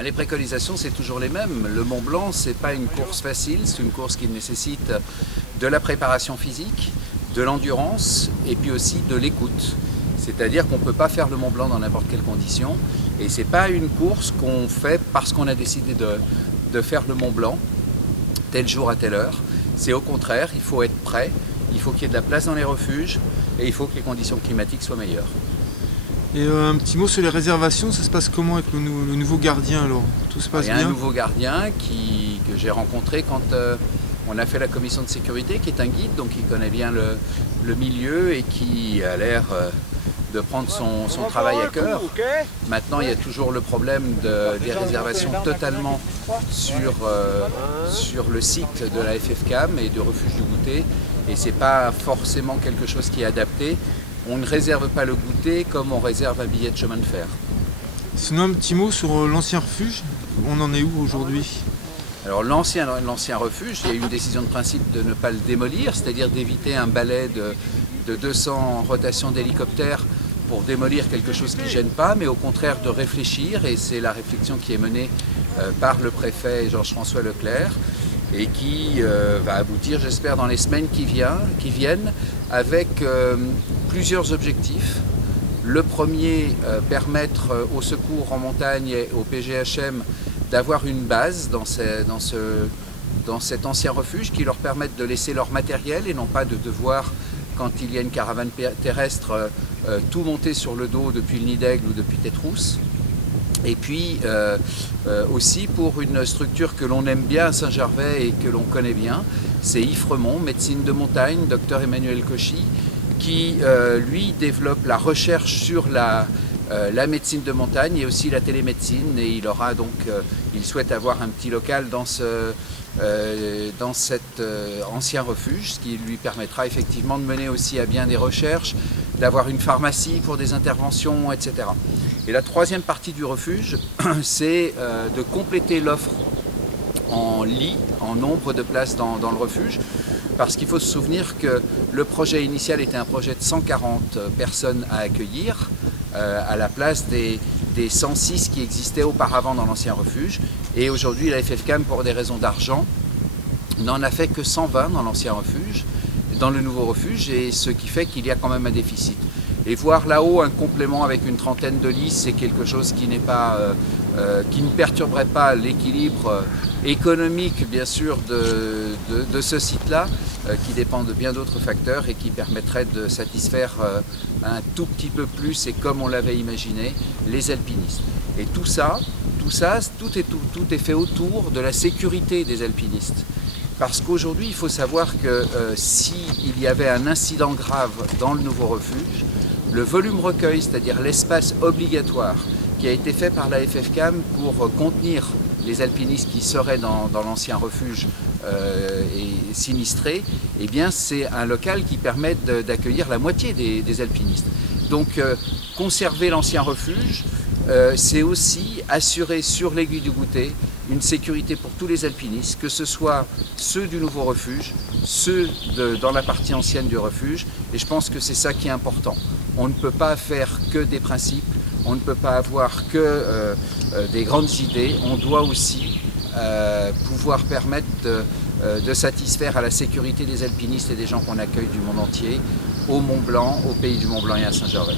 Les préconisations, c'est toujours les mêmes. Le Mont Blanc, ce n'est pas une course facile, c'est une course qui nécessite de la préparation physique, de l'endurance et puis aussi de l'écoute. C'est-à-dire qu'on ne peut pas faire le Mont Blanc dans n'importe quelle condition. Et ce n'est pas une course qu'on fait parce qu'on a décidé de faire le Mont Blanc, tel jour à telle heure. C'est au contraire, il faut être prêt, il faut qu'il y ait de la place dans les refuges et il faut que les conditions climatiques soient meilleures. Et un petit mot sur les réservations, ça se passe comment avec le nouveau gardien alors? Tout se passe bien? Il y a un nouveau gardien que j'ai rencontré quand on a fait la commission de sécurité, qui est un guide, donc il connaît bien le milieu et qui a l'air de prendre son travail à cœur. Maintenant, il y a toujours le problème des réservations totalement sur le site de la FFCAM et du refuge du goûter, et c'est pas forcément quelque chose qui est adapté. On ne réserve pas le goûter comme on réserve un billet de chemin de fer. Sinon, un petit mot sur l'ancien refuge, on en est où aujourd'hui? Alors l'ancien refuge, il y a eu une décision de principe de ne pas le démolir, c'est-à-dire d'éviter un balai de 200 rotations d'hélicoptères pour démolir quelque chose qui ne gêne pas, mais au contraire de réfléchir, et c'est la réflexion qui est menée par le préfet Georges-François Leclerc, et qui va aboutir, j'espère, dans les semaines qui viennent, avec plusieurs objectifs. Le premier, permettre aux secours en montagne et au PGHM d'avoir une base dans cet ancien refuge qui leur permette de laisser leur matériel et non pas de devoir, quand il y a une caravane terrestre, tout monter sur le dos depuis le Nid d'Aigle ou depuis Tétrousse. Et puis aussi pour une structure que l'on aime bien à Saint-Gervais et que l'on connaît bien, c'est Yves Fremont, médecine de montagne, docteur Emmanuel Cauchy, qui lui développe la recherche sur la médecine de montagne et aussi la télémédecine, et il souhaite avoir un petit local dans cet ancien refuge, ce qui lui permettra effectivement de mener aussi à bien des recherches, d'avoir une pharmacie pour des interventions, etc. Et la troisième partie du refuge, c'est de compléter l'offre en lits, en nombre de places dans le refuge, parce qu'il faut se souvenir que le projet initial était un projet de 140 personnes à accueillir, à la place des 106 qui existaient auparavant dans l'ancien refuge. Et aujourd'hui, la FFCAM, pour des raisons d'argent, n'en a fait que 120 dans l'ancien refuge, dans le nouveau refuge, et ce qui fait qu'il y a quand même un déficit. Et voir là-haut un complément avec une trentaine de lits, c'est quelque chose qui ne perturberait pas l'équilibre économique, bien sûr, de ce site-là, qui dépend de bien d'autres facteurs et qui permettrait de satisfaire un tout petit peu plus, et comme on l'avait imaginé, les alpinistes. Et tout est fait autour de la sécurité des alpinistes. Parce qu'aujourd'hui, il faut savoir que s'il y avait un incident grave dans le nouveau refuge, le volume recueil, c'est-à-dire l'espace obligatoire qui a été fait par la FFCAM pour contenir les alpinistes qui seraient dans l'ancien refuge et sinistrés, eh bien c'est un local qui permet d'accueillir la moitié des alpinistes. Donc conserver l'ancien refuge, c'est aussi assurer sur l'Aiguille du Goûter une sécurité pour tous les alpinistes, que ce soit ceux du nouveau refuge, ceux dans la partie ancienne du refuge, et je pense que c'est ça qui est important. On ne peut pas faire que des principes, on ne peut pas avoir que des grandes idées, on doit aussi pouvoir permettre de satisfaire à la sécurité des alpinistes et des gens qu'on accueille du monde entier, au Mont Blanc, au pays du Mont Blanc et à Saint-Gervais.